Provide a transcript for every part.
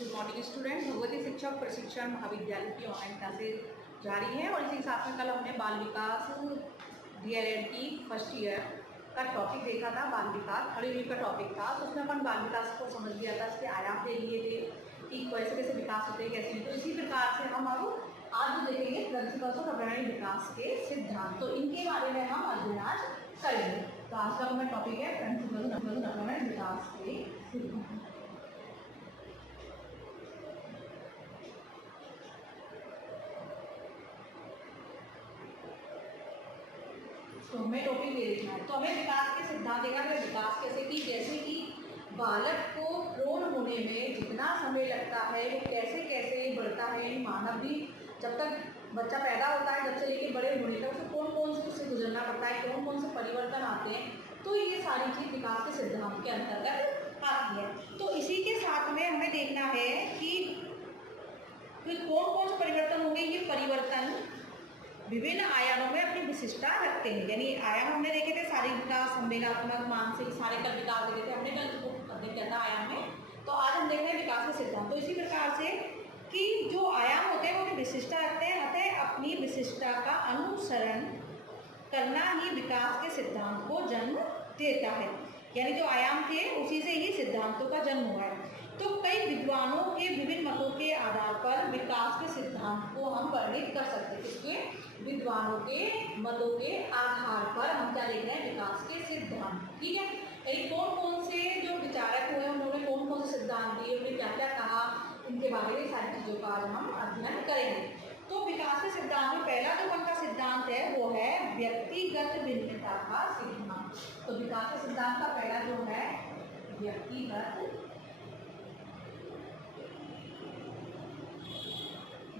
Good morning student. Bhagwati शिक्षक प्रशिक्षण महाविद्यालय की ऑनलाइन क्लासेज जारी है और इसी साथ में कल हमने बाल विकास DLED की फर्स्ट ईयर का टॉपिक देखा था। बाल विकास थर्ड यूनिट का टॉपिक था, तो उसमें अपन बाल विकास को समझ लिया था, इसके आयाम दे लिए थे कि कैसे कैसे विकास होते हैं, कैसे नहीं। तो इसी प्रकार से हम अब आज जो देखेंगे प्रिंसिपल्स ऑफ अग्रणी विकास के सिद्धांत, तो इनके बारे में हम अध्ययन आज करेंगे। तो आज का हमारा टॉपिक है प्रिंसिपल्स ऑफ अग्रणी विकास के सिद्धांत। तो हमें टॉपिक ले लिखना है। तो हमें विकास के सिद्धांत देखा है। विकास कैसे कि जैसे कि बालक को भ्रूण होने में जितना समय लगता है वो कैसे कैसे बढ़ता है, मानव भी जब तक बच्चा पैदा होता है जब से लेकर बड़े होने तक उसे कौन कौन से उससे गुजरना पड़ता है, कौन कौन से परिवर्तन आते हैं, तो ये सारी चीज़ विकास के सिद्धांत के अंतर्गत आती है। तो इसी के साथ में हमें देखना है कि कौन कौन से परिवर्तन होंगे। ये परिवर्तन विभिन्न आयामों में अपनी विशिष्टता रखते हैं। यानी आयाम हमने देखे थे शारीरिक विकास, संवेगात्मक, मानसिक, सारे कल विकास देखे थे हमने, कल अध्ययन किया था आयाम में। तो आज हम देख रहे हैं विकास के सिद्धांत। तो इसी प्रकार से कि जो आयाम होते हैं वो अपनी विशिष्टता रखते हैं, अतः अपनी विशिष्टता का अनुसरण करना ही विकास के सिद्धांत को जन्म देता है। यानी जो आयाम थे उसी से ही सिद्धांतों का जन्म हुआ है। तो कई विद्वानों के विभिन्न मतों के आधार पर विकास के सिद्धांत को हम वर्णित कर सकते हैं। इसके विद्वानों के मतों के आधार पर हम क्या देख रहे हैं, विकास के सिद्धांत। ठीक है, यानी कौन कौन से जो विचारक हुए उन्होंने कौन कौन से सिद्धांत दिए, उन्होंने क्या क्या कहा, इनके बारे में सारी चीज़ों का आज हम अध्ययन करेंगे। तो विकास के सिद्धांत में पहला जो उनका सिद्धांत है वो है व्यक्तिगत भिन्नता का सिद्धांत। तो विकास के सिद्धांत का पहला जो है व्यक्तिगत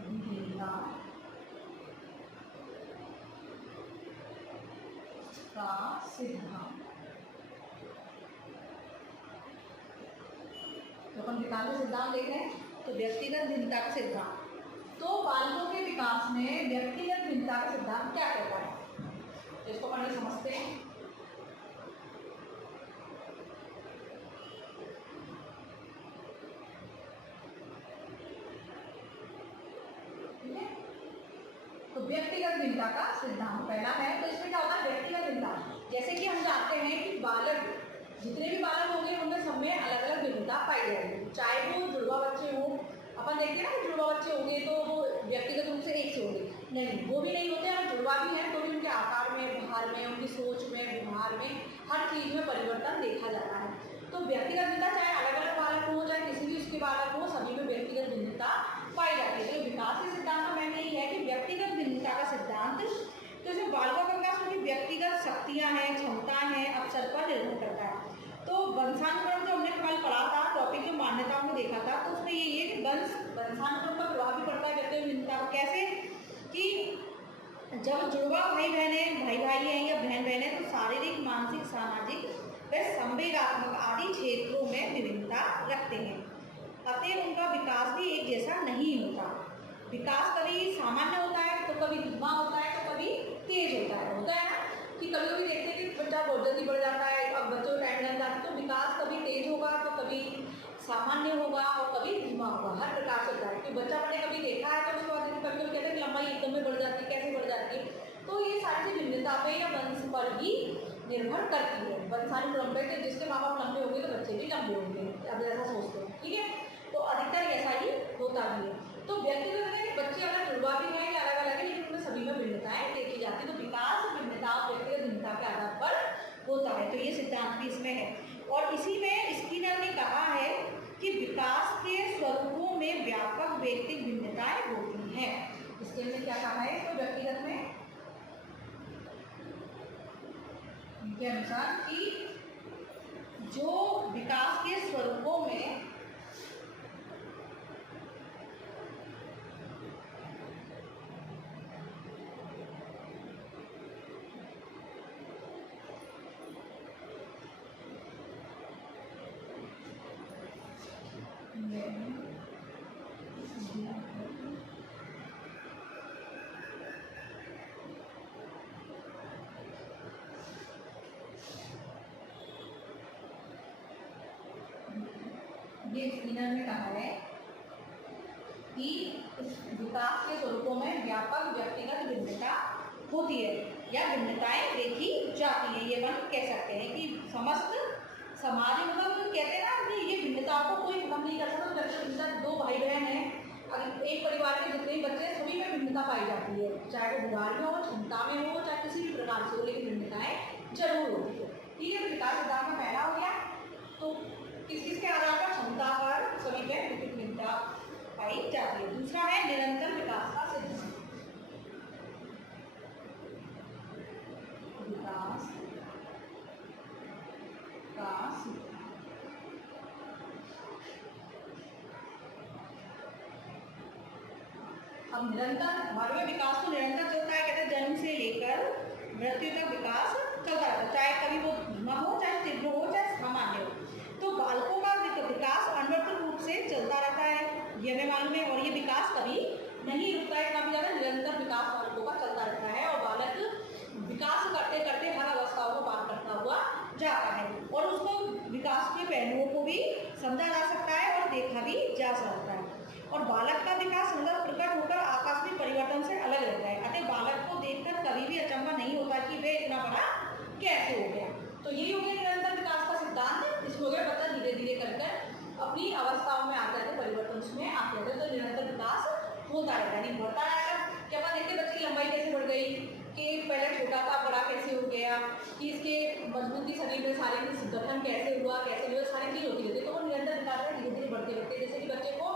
भिन्नता का सिद्धांत। तो अपन विकास के सिद्धांत देख रहे हैं, तो व्यक्तिगत भिन्नता का सिद्धांत। तो बालकों के विकास में व्यक्तिगत भिन्नता का सिद्धांत क्या कहता है, तो इसको पहले समझते हैं। ठीक है, तो व्यक्तिगत भिन्नता का सिद्धांत पहला है। तो इसमें क्या होता है व्यक्तिगत भिन्नता, जैसे कि हम जानते हैं कि बालक जितने भी बालक होंगे उनमें सब में अलग अलग भिन्नता पाई जाएगी, चाहे वो जुड़वा बच्चे हों। अपन देखते हैं ना कि जुड़वा बच्चे होंगे तो वो व्यक्तिगत रूप से एक से होंगे, नहीं वो भी नहीं होते। अगर जुड़वा भी हैं तो भी उनके आकार में, भार में, उनकी सोच में, व्यवहार में, हर चीज़ में परिवर्तन देखा जाता है। तो व्यक्तिगत भिन्नता चाहे अलग अलग बालक हो, चाहे किसी भी उसके बालक हो, सभी में व्यक्तिगत भिन्नता पाई जाती है। तो विकास के सिद्धांत का मैंने यही है कि व्यक्तिगत भिन्नता का सिद्धांत, तो इसमें बालकों का विकास उनकी व्यक्तिगत शक्तियाँ हैं, क्षमताएँ हैं, अवसर पर निर्भर करता है। तो वंशानुक्रम जो हमने कल पढ़ा था टॉपिक जो मान्यताओं को देखा था, तो उसमें यही है कि वंशानुक्रम का प्रभाव भी पड़ता है व्यक्तिगत भिन्नता को। कैसे कि जब जुड़वा भाई भाई हैं या बहन बहन है, तो शारीरिक, मानसिक, सामाजिक व संवेगात्मक आदि क्षेत्रों में विभिन्नता रखते हैं, अतः उनका विकास भी एक जैसा नहीं होता। विकास कभी सामान्य होता है, तो कभी धीमा होता है, तो कभी तेज होता है ना कि कभी कभी देखते हैं कि बच्चा बहुत जल्दी बढ़ जाता है, अब बच्चों को टाइम लग जाता है। तो विकास कभी तेज होगा, तो कभी सामान्य होगा और कभी धीमा होगा, हर प्रकार से होता है। कि बच्चा मैंने कभी देखा है तो उसके बाद कभी कभी कहते हैं कि लंबाई एकदम में बढ़ जाती है, कैसे बढ़ जाती है। तो ये सारी चीज भिन्नता पे या वंश पर ही निर्भर करती है, वंशानुक्रम पे। कि जिसके माँ बाप लंबे होंगे तो बच्चे भी लंबे होंगे, अब ऐसा सोचते हैं। ठीक है, तो अधिकतर ऐसा ही होता भी है। तो व्यक्तिगत बच्चे अगर जुड़वा भी हैं या अलग अलग है, लेकिन उनमें सभी में भिन्नताएं देखी जाती है। तो विकास भिन्नता व्यक्तिगत भिन्नता के आधार पर होता है। तो ये सिद्धांत भी इसमें है। और इसी में स्किनर ने कहा है कि विकास के स्वरूपों में व्यापक व्यक्तिगत भिन्नताएं होती हैं। स्किनर ने क्या कहा है, तो व्यक्तिगत में के अनुसार कि जो विकास के स्वरूपों में ये स्किनर ने कहा है कि इस विकास के स्वरूपों में व्यापक व्यक्तिगत भिन्नता होती है या भिन्नताएं देखी जाती है। ये हम कह सकते हैं कि समस्त समाज मतलब कहते हैं ना कि ये भिन्नताओं को कोई खत्म नहीं कर सकता। जैसे दो भाई बहन हैं, अगर एक परिवार के जितने भी बच्चे हैं सभी में भिन्नता पाई जाती है, चाहे वो व्यवहार में हो, क्षमता में हो, चाहे किसी भी प्रकार से हो, लेकिन भिन्नताएं जरूर होती है। ठीक है, तो विकास सिद्धांत में पहला हो गया। तो किस किस के आधार पर? क्षमता पर सभी में भिन्नता पाई जाती है। दूसरा है निरंतर विकास का सिद्धांत। विकास का सिद्धांत अब निरंतर हमारे में विकास तो निरंतर चलता है, कहते हैं जन्म से लेकर मृत्यु तक विकास चलता रहता है, चाहे कभी वो धीमा हो, चाहे तीव्र हो, चाहे सामान्य हो। तो बालकों का विकास अनवरत रूप से चलता रहता है, ये हमें मालूम है। और ये विकास कभी नहीं रुकता है, काफी ज्यादा निरंतर विकास बालकों का चलता रहता है और बालक विकास करते करते हर अवस्थाओं को पार करता हुआ जाता है और उसको विकास के पहलुओं को भी समझा जा सकता है और देखा भी जा सकता है। और बालक का विकास मतलब प्रकट होकर आकस्मिक परिवर्तन से अलग रहता है। अतः बालक को देखकर कभी भी अचंभा नहीं होता कि वे इतना बड़ा कैसे हो गया। तो यही हो गया निरंतर विकास का सिद्धांत। इसमें हो गया बच्चा धीरे धीरे कर अपनी अवस्थाओं में आते रहते, परिवर्तन में आते रहते, तो निरंतर विकास होता रहता है, नहीं बढ़ता रहेगा। कि अपन देखते बच्चे की लंबाई कैसे बढ़ गई, कि पहले छोटा था बड़ा कैसे हो गया, कि इसके मजबूती शरीर में सारे गठन कैसे हुआ, कैसे हुआ, सारी चीज होती रहती है। तो वो निरंतर विकास में धीरे धीरे बढ़ते रहते हैं। जैसे कि बच्चे को,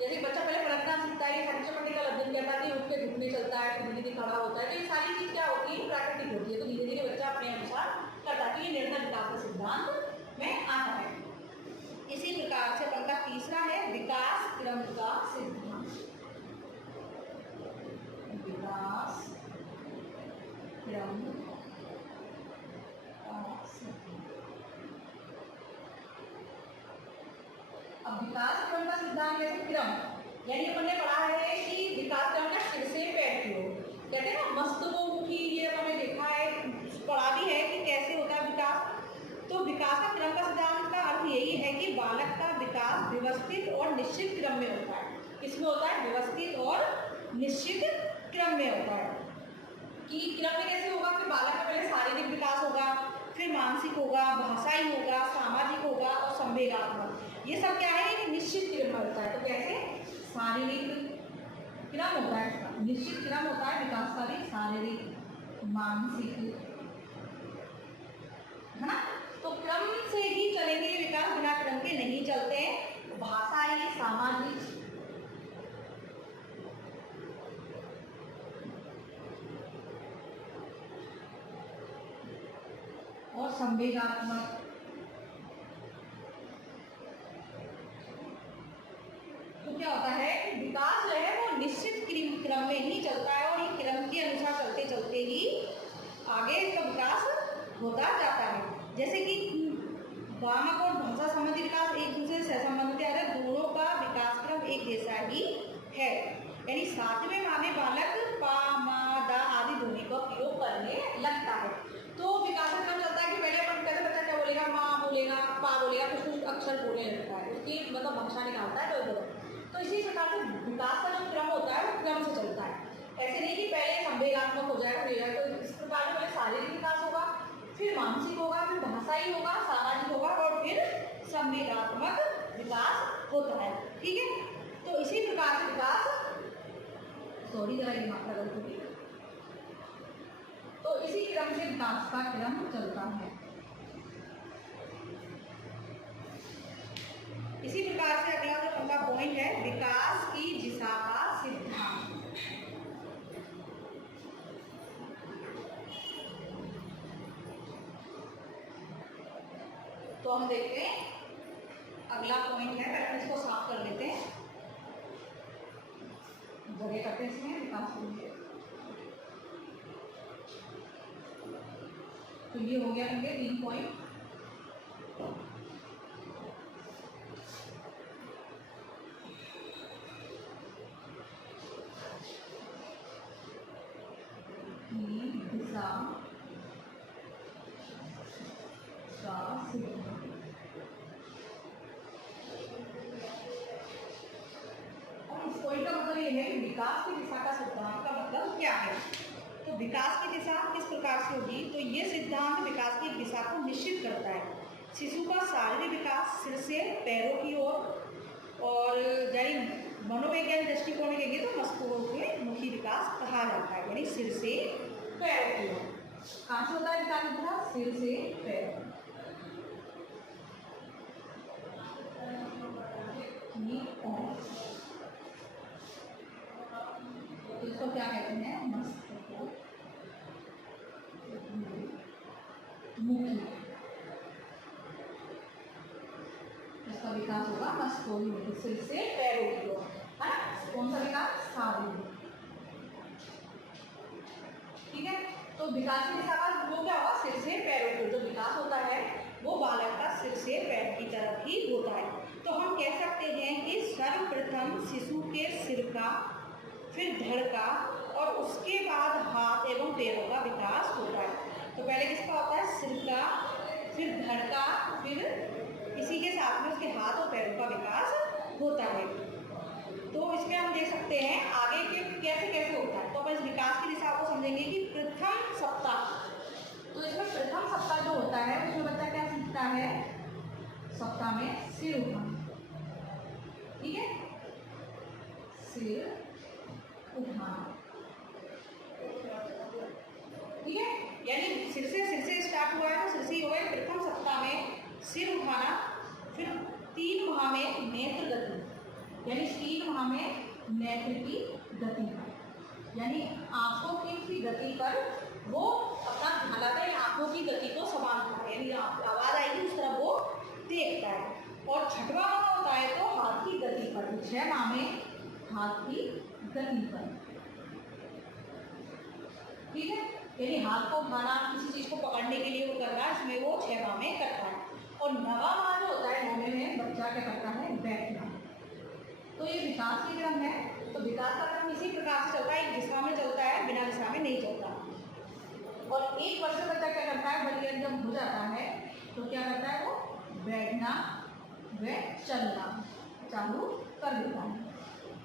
जैसे बच्चा पहले पढ़ना सीखता है, खर्चे पढ़ने का अध्ययन करता है, उठ के घुटने चलता है, धीरे धीरे खड़ा होता है, तो ये सारी चीज क्या होती है? प्राकृतिक होती है। तो धीरे धीरे बच्चा अपने अनुसार करता है। ये निरंतर विकास का सिद्धांत में आता है। इसी प्रकार से अपन का तीसरा है विकास क्रम का सिद्धांत। विकास क्रम का सिद्धांत। अब विकास क्रम का सिद्धांत कैसे? क्रम यानी अपन ने पढ़ा है कि विकास क्रम का सिर से पैर की ओर, कहते हैं ना मस्तकोमुखी, ये हमने देखा है, पढ़ा भी है कि कैसे होता है विकास। तो विकास का क्रम का सिद्धांत का अर्थ यही है कि बालक का विकास व्यवस्थित और निश्चित क्रम में होता है। किसमें होता है? व्यवस्थित और निश्चित क्रम में होता है। कि क्रम में कैसे होगा? कि बालक का पहले शारीरिक विकास होगा, फिर मानसिक होगा, भाषाई होगा, सामाजिक होगा और संवेगात्मक। ये सब क्या है? एक निश्चित क्रम में होता है। तो कैसे? शारीरिक क्रम होता है, निश्चित क्रम होता है विकास का भी, शारीरिक, मानसिक, है ना। तो क्रम से ही चलेंगे विकास, बिना क्रम के नहीं चलते हैं। भाषाई, सामाजिक, और संवेगात्मक। तो क्या होता है कि विकास जो है वो निश्चित क्रम में ही चलता है और ये क्रम के अनुसार चलते चलते ही आगे इसका विकास होता जाता है। जैसे कि वामक और भाषा संबंधी विकास एक दूसरे से संबंधित है, दोनों का विकास क्रम एक जैसा ही है। यानी सातवें माह में बालक पा, मा, दा आदि ध्वनि का प्रयोग करने लगता है। तो विकास का क्रम चलता है कि पहले अपन कहते बच्चा क्या बोलेगा? माँ बोलेगा, पा बोलेगा, कुछ कुछ अक्षर बोलने लगता है, उसकी मतलब भाषा निकालता है। तो इसी प्रकार से विकास का जो क्रम होता है वो क्रम से चलता है। ऐसे नहीं कि पहले संवेगात्मक हो जाएगा, तो इस प्रकार से पहले शारीरिक विकास होगा, फिर मानसिक होगा, फिर भाषाई होगा, सामाजिक होगा और फिर संवेगात्मक विकास होता है। ठीक है, तो इसी प्रकार से विकास, सॉरी जरा ये मात्रा गलत होगी, तो इसी क्रम से विकास का क्रम चलता है। इसी प्रकार से अगला जो उनका पॉइंट है विकास की दिशा का सिद्धांत। तो हम देखते हैं अगला पॉइंट है, पहले इसको साफ कर लेते हैं, जगह करते हैं इसमें विकास के लिए। तो ये हो गया इनके 3 पॉइंट। दिशा का सिद्धांत। ये है कि विकास की दिशा का सिद्धांत का मतलब क्या है। तो विकास की दिशा किस प्रकार से होगी, तो ये सिद्धांत विकास की दिशा को निश्चित करता है। शिशु का शारीरिक विकास सिर से पैरों की ओर और यानी मनोवैज्ञानिक दृष्टिकोण में कहेंगे तो मस्तिष्कोन्मुखी विकास कहा जाता है, यानी सिर से पैरों की ओर। कहाँ से होता है विकास की दिशा, सिर से पैरों। इसको क्या कहते हैं, मस्तिष्कोन्मुखी। इसका विकास होगा मस्तिष्कोन्मुखी, सिर से पैरों की ओर, है ना। कौन सा विकास, शारीरिक, ठीक है। तो विकास की दिशा का वो क्या होगा, सिर से पैरों की ओर। जो विकास होता है वो बालक का सिर से पैर की तरफ ही होता है। तो हम कह सकते हैं कि सर्वप्रथम शिशु के सिर का, फिर धड़ का और उसके बाद हाथ एवं पैरों का विकास होता है। तो पहले किसका होता है, सिर का, फिर धड़ का, फिर इसी के साथ में उसके हाथ और पैरों का विकास होता है। तो इसमें हम देख सकते हैं आगे के कैसे कैसे होता है। तो अपन इस विकास की दिशा को समझेंगे कि प्रथम सप्ताह, तो इसमें प्रथम सप्ताह जो होता है उसमें बच्चा क्या सीखता है, सप्ताह में सिर उठाना, ठीक है, सिर उठाना, ठीक है। यानी सिर से स्टार्ट हुआ है तो सिर से ही हुआ है। प्रथम सप्ताह में सिर उठाना, फिर 3 माह में नेत्र गति, यानी 3 माह में नेत्र की गति, यानी आंखों की गति पर वो अपना ध्यान लगाता है, आंखों की गति को संभालता है, यानी आवाज आएगी उस तरफ वो देखता है। और 6वां माह होता है तो हाथ की गति पर, 6 माह में हाथ की गति पर, ठीक है। यानी हाथ को उठाना, किसी चीज को पकड़ने के लिए वो करना, इसमें वो 6 माह में करता है। और 9वां माह जो होता है, 9वें में बच्चा क्या करता है, बैठना। तो ये विकास की क्रम है। तो विकास का क्रम इसी प्रकार से चलता है, एक दिशा में चलता है, बिना दिशा में नहीं चलता। और 1 वर्ष में बच्चा क्या करता है, बड़ी जब हो जाता है तो क्या करता है, वो बैठना व चलना चालू कर देता है,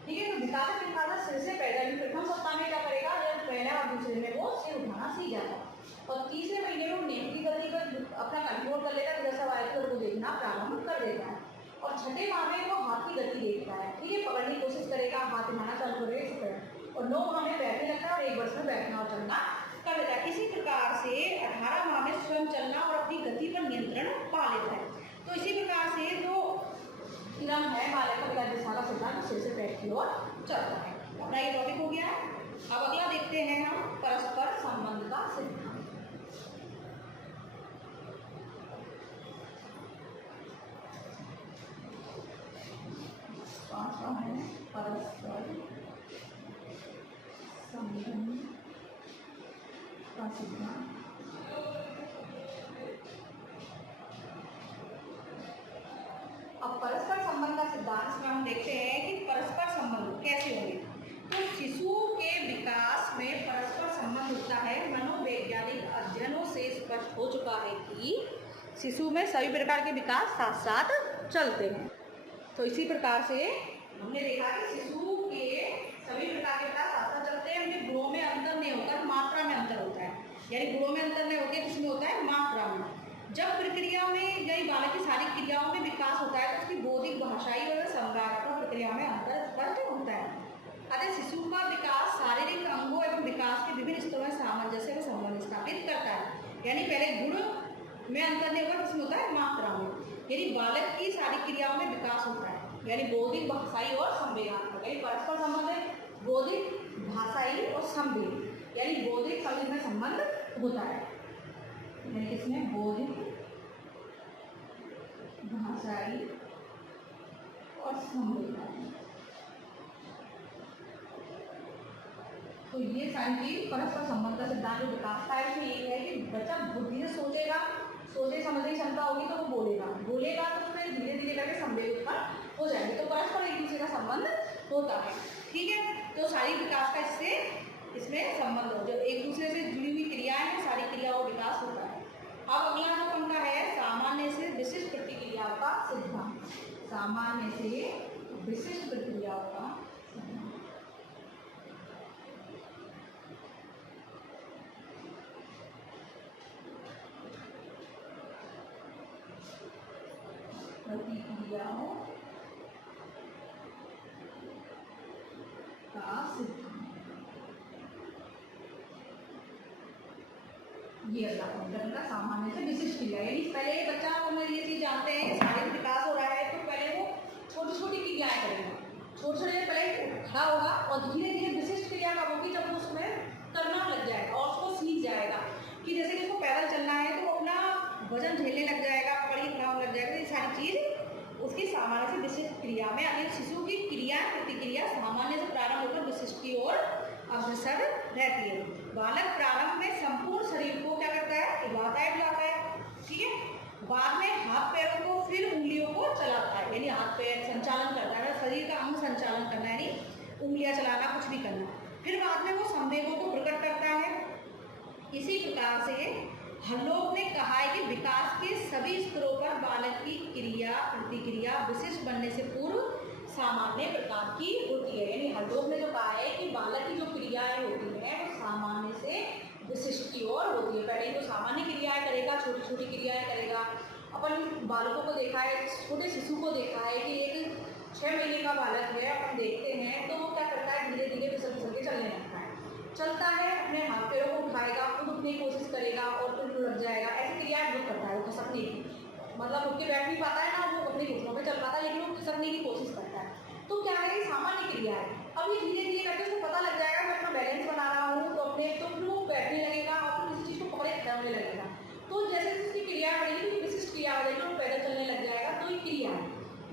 ठीक है। तो विकास का दिशा सिर से पैर, प्रथम सप्ताह में क्या करेगा, जब पहला और दूसरे में वो सिर उठाना सीख जाता है। और तीसरे महीने में नेत्र की गति पर अपना कंट्रोल कर लेता है, जैसा वायु को देखना प्रारंभ कर देता है। और 6ठे माह में वो हाथ की गति देखता है, ठीक है, पकड़ने की कोशिश करेगा, हाथ हिलाना चालू करेगा। और 9 माह में बैठने लगता है और 1 वर्ष में बैठना और चलना कर लेता है। इसी प्रकार से 18 माह में स्वयं चलना और अपनी गति पर नियंत्रण पा लेता है। तो इसी प्रकार से जो क्रम है बालक का विकास दिशा का सिद्धांत सिर से पैर की ओर चलता है। अपना ये टॉपिक हो गया है। अब अगला देखते हैं हम परस्पर संबंध का सिद्धांत। पांचवा है परस्पर संबंध का सिद्धांत। अब परस्पर संबंध का सिद्धांत में हम देखते हैं कि परस्पर संबंध कैसे होंगे। तो शिशु के विकास में परस्पर संबंध होता है। मनोवैज्ञानिक अध्ययनों से स्पष्ट हो चुका है कि शिशु में सभी प्रकार के विकास साथ साथ चलते हैं। तो इसी प्रकार से हमने देखा कि शिशु के सभी प्रकार के विकास साथ साथ चलते हैं। उनके गुणों में अंतर नहीं होकर मात्रा में अंतर होता है, यानी गुणों में अंतर नहीं होते, किसमें होता है, मात्रा में। जब प्रक्रिया में यानी बालक की सारी क्रियाओं में विकास होता है तो उसकी बौद्धिक, भाषाई और संज्ञानात्मक प्रक्रिया में अंतर स्पष्ट होता है। अतः शिशु का विकास शारीरिक अंगों एवं विकास के विभिन्न स्तरों में सामंजस्य व संबंध स्थापित करता है। यानी पहले गुण में अंतर नहीं होगा, किसमें होता है, मात्रा में। यानी बालक की सारी क्रियाओं में विकास होता है, यानी बौद्धिक, भाषाई और संवेदनात्मक। यानी परस्पर संबंध है बौद्धिक, भाषाई और संवेद, यानी बौद्धिक संवेद में संबंध होता है। यानी किसमें, बौद्धिक, भाषाई और संवेदनात्मक। तो ये सारी चीज परस्पर संबंध का सिद्धांत जो विकास का है उसमें ये है कि बच्चा बुद्धि से सोचेगा, सोचे समझने की क्षमता होगी तो वो बोलेगा, बोलेगा तो फिर धीरे धीरे करके संवेद उत्पन्न हो जाएंगे। तो परस्पर एक दूसरे का संबंध होता है, ठीक है। तो सारी विकास का इसमें संबंध हो, जो एक दूसरे से जुड़ी हुई क्रियाएं हैं, सारी क्रियाओं का विकास होता है। अब अगला जो पंक्ति है सामान्य से विशिष्ट प्रतिक्रियाओं का सिद्धांत। सामान्य से विशिष्ट प्रतिक्रियाओं का सिद्धांत। क्रियाओं का सिद्धांत। ये अगला पॉइंट का सामान्य से विशिष्ट क्रिया, यानी पहले बच्चा हमें ये चीज जानते हैं शारीरिक विकास हो रहा है तो पहले वो छोटी छोटी क्रियाएं करेगा, छोटे छोटे पहले खड़ा होगा और धीरे धीरे विशिष्ट क्रिया कब होगी जब वो उसमें करना लग जाएगा और उसको सीख जाएगा कि जैसे कि उसको पैदल चलना है तो वो अपना वजन झेलने लग जाएगा, पकड़ के खड़ा होने लग जाएगा। ये सारी चीज उसकी सामान्य से विशिष्ट क्रिया में अगले शिशु की क्रिया प्रतिक्रिया सामान्य से प्रारंभ होकर विशिष्ट की ओर अग्रसर रहती है। बालक प्रारंभ में संपूर्ण शरीर को क्या करता है, हिलाता है, ठीक है, बाद में हाथ पैरों को फिर उंगलियों को चलाता है, यानी हाथ पैर संचालन करता है, शरीर का अंग संचालन करना यानी उंगलियां चलाना, कुछ भी करना। फिर बाद में वो संवेगों को प्रकट करता है। इसी प्रकार से हरलोग ने कहा है कि विकास के सभी स्तरों पर बालक की क्रिया प्रतिक्रिया विशिष्ट बनने से पूर्व सामान्य प्रकार की होती है। यानी हरलोग ने जो कहा है कि बालक की जो क्रियाएं होती हैं वो सामान्य से विशिष्ट की ओर होती है। पहले तो सामान्य क्रियाएं करेगा, छोटी छोटी क्रियाएं करेगा। अपन बालकों को देखा है, छोटे शिशु को देखा है कि एक 6 महीने का बालक है, अपन देखते हैं तो वो क्या करता है, धीरे धीरे फिसल फिसल के चलने लगता है, चलता है, अपने हाथ पैरों को उठाएगा, खुद उठने की कोशिश करेगा और फिर लग जाएगा, ऐसी क्रियाएं वो करता है। वो खसकने की, मतलब उठ के बैठ नहीं पाता है ना, वो अपने घुटनों पे चल पाता है, लेकिन वो खसकने की कोशिश करता है। तो क्या है, सामान्य क्रिया है। अब ये धीरे धीरे करके उसको पता लग जाएगा मैं अपना बैलेंस बना रहा हूँ तो अपने, तो फिर वो बैठने लगेगा और फिर किसी चीज़ को पकड़े खड़ा होने लगेगा। तो जैसे उसकी क्रिया बढ़ेगी तो विशिष्ट क्रिया हो जाएगी, वो पैदल चलने लग जाएगा। तो ये क्रिया है।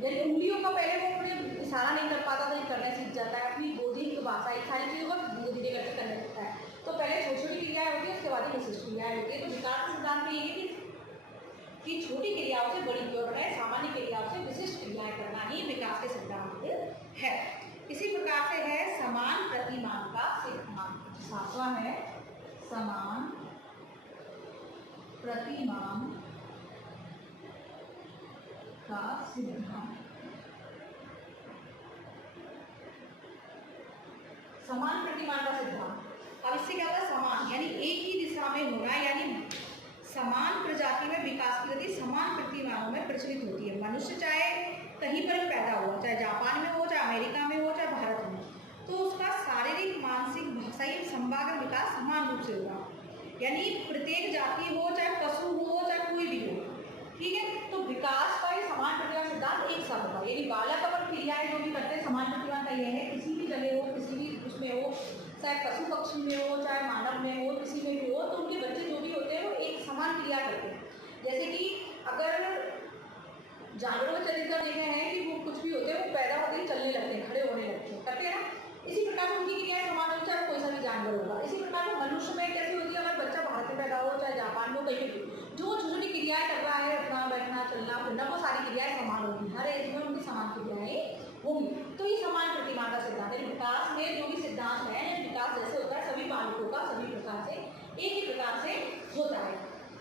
जैसे उंगलियों का पहले वो अपने इशारा नहीं कर पाता तो ये करना सीख जाता है, अपनी बोधी की भाषा, एक सारी चीज़ों को धीरे धीरे करके करने लगता है। तो पहले छोटी छोटी क्रियाएं होती है, उसके बाद ही विशिष्ट क्रियाएं होती है। तो विकास के सिद्धांत में ये है कि छोटी क्रियाओं से बड़ी की ओर बढ़े, सामान्य क्रियाओं से विशिष्ट क्रियाएं करना ही विकास के सिद्धांत है। इसी प्रकार से है समान प्रतिमान का सिद्धांत। सातवां है समान प्रतिमान का सिद्धांत। समान प्रतिमान का सिद्धांत, अब इससे क्या होता है, समान यानी एक ही दिशा में होना, यानी समान प्रजाति में विकास की गति समान प्रतिमानों में प्रचलित होती है। मनुष्य चाहे कहीं पर भी पैदा हुआ, चाहे जापान में हो, चाहे अमेरिका में हो, चाहे भारत में, तो उसका शारीरिक, मानसिक, भाषाई समग्र विकास समान रूप से होगा। यानी प्रत्येक जाति हो, चाहे पशु हो, चाहे कोई भी हो, ठीक है। तो विकास का ये समान प्रतिमान सिद्धांत एक साथ होगा। यानी बालक अपन क्रियाएं जो भी करते हैं, समान प्रतिमान का यह है, किसी भी जगह हो, किसी भी उसमें हो, चाहे पशु पक्षी में हो, चाहे मानव में हो, किसी में भी हो, तो उनके बच्चे जो भी होते हैं वो एक समान क्रिया करते हैं। जैसे कि अगर जानवरों का चरित्र देखे हैं कि वो कुछ भी होते हैं, वो पैदा होते ही चलने लगते हैं, खड़े होने लगते हैं, करते हैं ना। इसी प्रकार से उनकी क्रियाएं समान होती है, चाहे कोई सा भी जानवर होगा। इसी प्रकार से मनुष्य में कैसी होती है, अगर बच्चा भारत में पैदा हो, चाहे जापान में, कहीं भी, जो छोटी छोटी क्रियाएं कर रहा है, उठना बैठना चलना फिरना, वो सारी क्रियाएं समान होगी, हर एज में उनकी समान क्रियाएं होंगी। तो ये समान प्रतिमान का सिद्धांत है। विकास में जो भी सिद्धांत है, विकास जैसे होता है सभी बालकों का सभी प्रकार से एक ही प्रकार से होता है,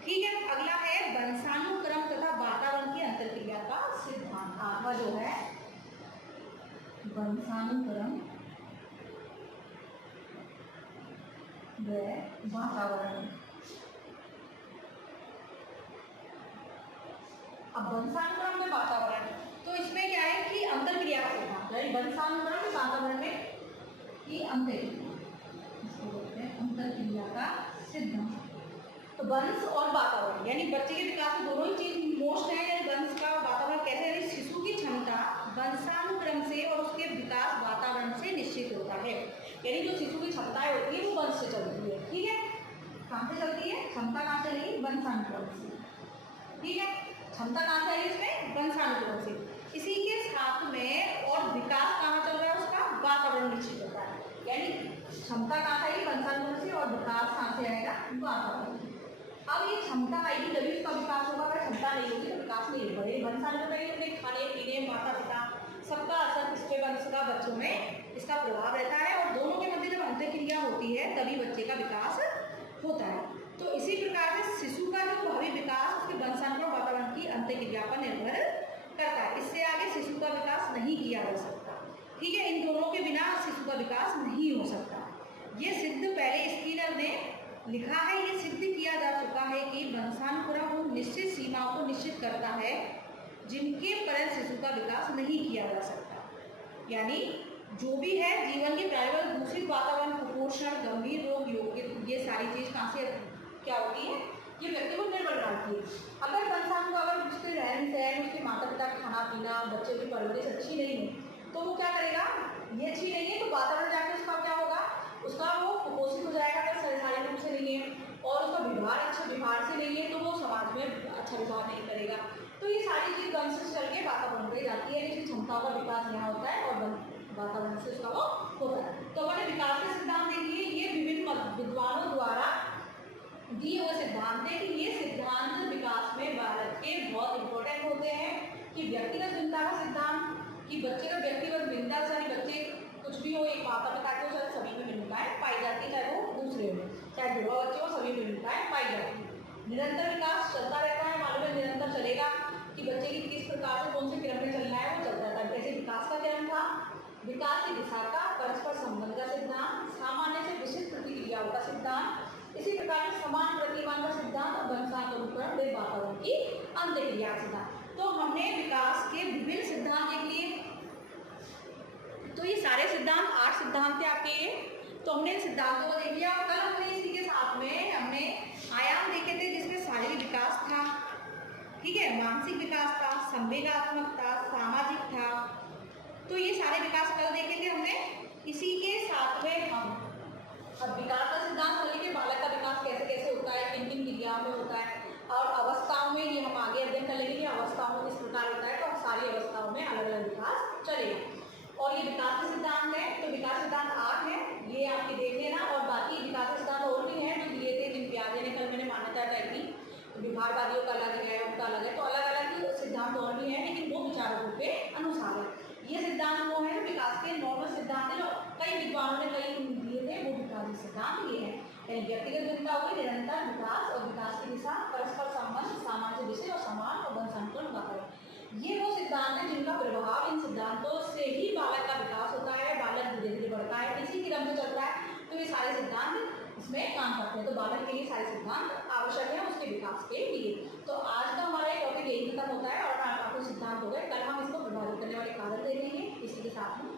ठीक है। अगला है वंशानुक्रम तथा वातावरण की अंतरक्रिया का सिद्धांत। आठवां जो है वंशानुक्रम व वातावरण। अब वंशानुक्रम में वातावरण, तो इसमें क्या है कि अंतरक्रिया का सिद्धांत, यानी वंशानुक्रम में वातावरण में की अंतरक्रिया, इसको बोलते हैं अंतरक्रिया का सिद्धांत। तो वंश और वातावरण यानी बच्चे के विकास में दोनों ही चीज मोस्ट है। यानी वंश का वातावरण कैसे, यानी शिशु की क्षमता वंशानुक्रम से और उसके विकास वातावरण से निश्चित होता है। यानी जो शिशु की क्षमताएं होती है वो वंश से चलती है, ठीक है। कहाँ से चलती है, क्षमता कहाँ से चलेगी, वंशानुक्रम से, ठीक है। क्षमता कहाँ से आई, इसमें वंशानुक्रम से। इसी के साथ में और विकास कहाँ चल रहा है, उसका वातावरण निश्चित होता है। यानी क्षमता कहाँ से आई, वंशानुक्रम से, और विकास कहाँ से आएगा, वातावरण। अब ये क्षमता आएगी तभी उसका विकास होगा, अगर क्षमता नहीं होगी तो विकास नहीं होगा। ये वंशानुक्रम में अपने खाने पीने, माता पिता सबका असर इस पे वंश का बच्चों में इसका प्रभाव रहता है, और दोनों के मध्य जब अंतःक्रिया होती है तभी बच्चे का विकास होता है। तो इसी प्रकार से शिशु का जो भावी विकास उसके वंशानुक्रम वातावरण की अंतःक्रिया पर निर्भर करता है। इससे आगे शिशु का विकास नहीं किया जा सकता, ठीक है। इन दोनों के बिना शिशु का विकास नहीं हो सकता। ये सिद्ध पहले स्किनर ने लिखा है, ये सिद्ध किया जा चुका है कि वंशानुक्रम निश्चित सीमाओं को निश्चित करता है, जिनके कारण शिशु का विकास नहीं किया जा सकता। यानी जो भी है जीवन के प्राइमरी दूषित वातावरण, कुपोषण, गंभीर रोग, ये सारी चीज कहाँ से क्या होती है, ये व्यक्ति को निर्भर डालती है। अगर इंसान को अगर उसके रहन सहन, उसके माता पिता का खाना पीना, बच्चों की परवरिश अच्छी नहीं है तो वो क्या करेगा, ये अच्छी नहीं है तो वातावरण जाके उसका क्या होगा, उसका वो कुपोषित हो जाएगा अगर शारीरिक रूप से नहीं है, और उसका व्यवहार अच्छा व्यवहार से नहीं है तो वो समाज में अच्छा व्यवहार नहीं करेगा। तो ये सारी चीज वंश से चल के वातावरण पे जाती है, इसकी क्षमताओं का विकास यहाँ होता है और वातावरण से उसका वो होता है। तो हमारे विकास के सिद्धांत देखिए, ये विभिन्न विद्वानों द्वारा दिए हुए सिद्धांत है कि ये सिद्धांत विकास में बालक के बहुत इंपॉर्टेंट होते हैं। कि व्यक्तिगत भिन्नता का सिद्धांत, कि बच्चे का व्यक्तिगत भिन्नता, सारी बच्चे कुछ भी हो, एक माता पिता के साथ सभी में भिन्नताएं पाई जाती है, चाहे वो दूसरे हो, चाहे जुड़वा बच्चे हो, सभी में भिन्नताएं पाई जाती है। निरंतर विकास चलता रहता है, मालूम है निरंतर चलेगा कि बच्चे की किस प्रकार से कौन से क्रम में चलना है वो चलता रहता है। जैसे विकास का क्रम था, विकास की दिशा का, परस्पर संबंध का सिद्धांत, सामान्य से विशिष्ट प्रतिक्रियाओं का सिद्धांत, इसी प्रकार से समान प्रतिमान का सिद्धांत और वंशानुक्रम व वातावरण की अंतःक्रिया का सिद्धांत। तो हमने विकास के विभिन्न सिद्धांत देख लिए। तो ये सारे सिद्धांत 8 सिद्धांत थे आपके ये। तो हमने इन सिद्धांतों को देख लिया और कल हमने इसी के साथ में हमने आयाम देखे थे जिसमें शारीरिक विकास था, ठीक है, मानसिक विकास था, संवेगात्मक था, सामाजिक था। तो ये सारे विकास कल देखेंगे हमने। इसी के साथ में हम अब विकास का सिद्धांत बोले कि बालक का विकास कैसे कैसे होता है, किन किन क्रियाओं में होता है और अवस्थाओं में, ये हम आगे अध्ययन कर लेंगे कि अवस्थाओं में किस प्रकार होता है। तो सारी अवस्थाओं में अलग अलग विकास चलेगा और ये विकास के सिद्धांत है। तो विकास सिद्धांत 8 है, ये आपके देख लेना। और बाकी विकास के सिद्धांत और भी हैं जो दिए थे, जिन प्याजे ने कल मैंने मान्यता तय की, विभागवादियों का अलग है, उनका अलग है, तो अलग अलग सिद्धांत और भी हैं, लेकिन वो विचारकों के अनुसार है। ये सिद्धांत वो है विकास के नॉर्मल सिद्धांत है जो कई विद्वानों ने कई दिए थे, वो विकास सिद्धांत ये है। व्यक्तिगत भिन्नता हुई, निरंतर विकास और विकास की दिशा, परस्पर संबंध, सामान्य विषय और समान और वंशानुक्रम वातावरण, ये वो सिद्धांत है जिनका प्रभाव, इन सिद्धांतों से ही बालक का विकास होता है, बालक धीरे धीरे बढ़ता है, इसी क्रम में चलता है। तो ये सारे सिद्धांत इसमें काम करते हैं। तो बालक के लिए सारे सिद्धांत आवश्यक है उसके विकास के लिए। तो आज का हमारा टॉपिक यही खत्म होता है और काफी सिद्धांत हो गए। कल हम इसको प्रभावित करने वाले कारण देखेंगे। इसी के साथ में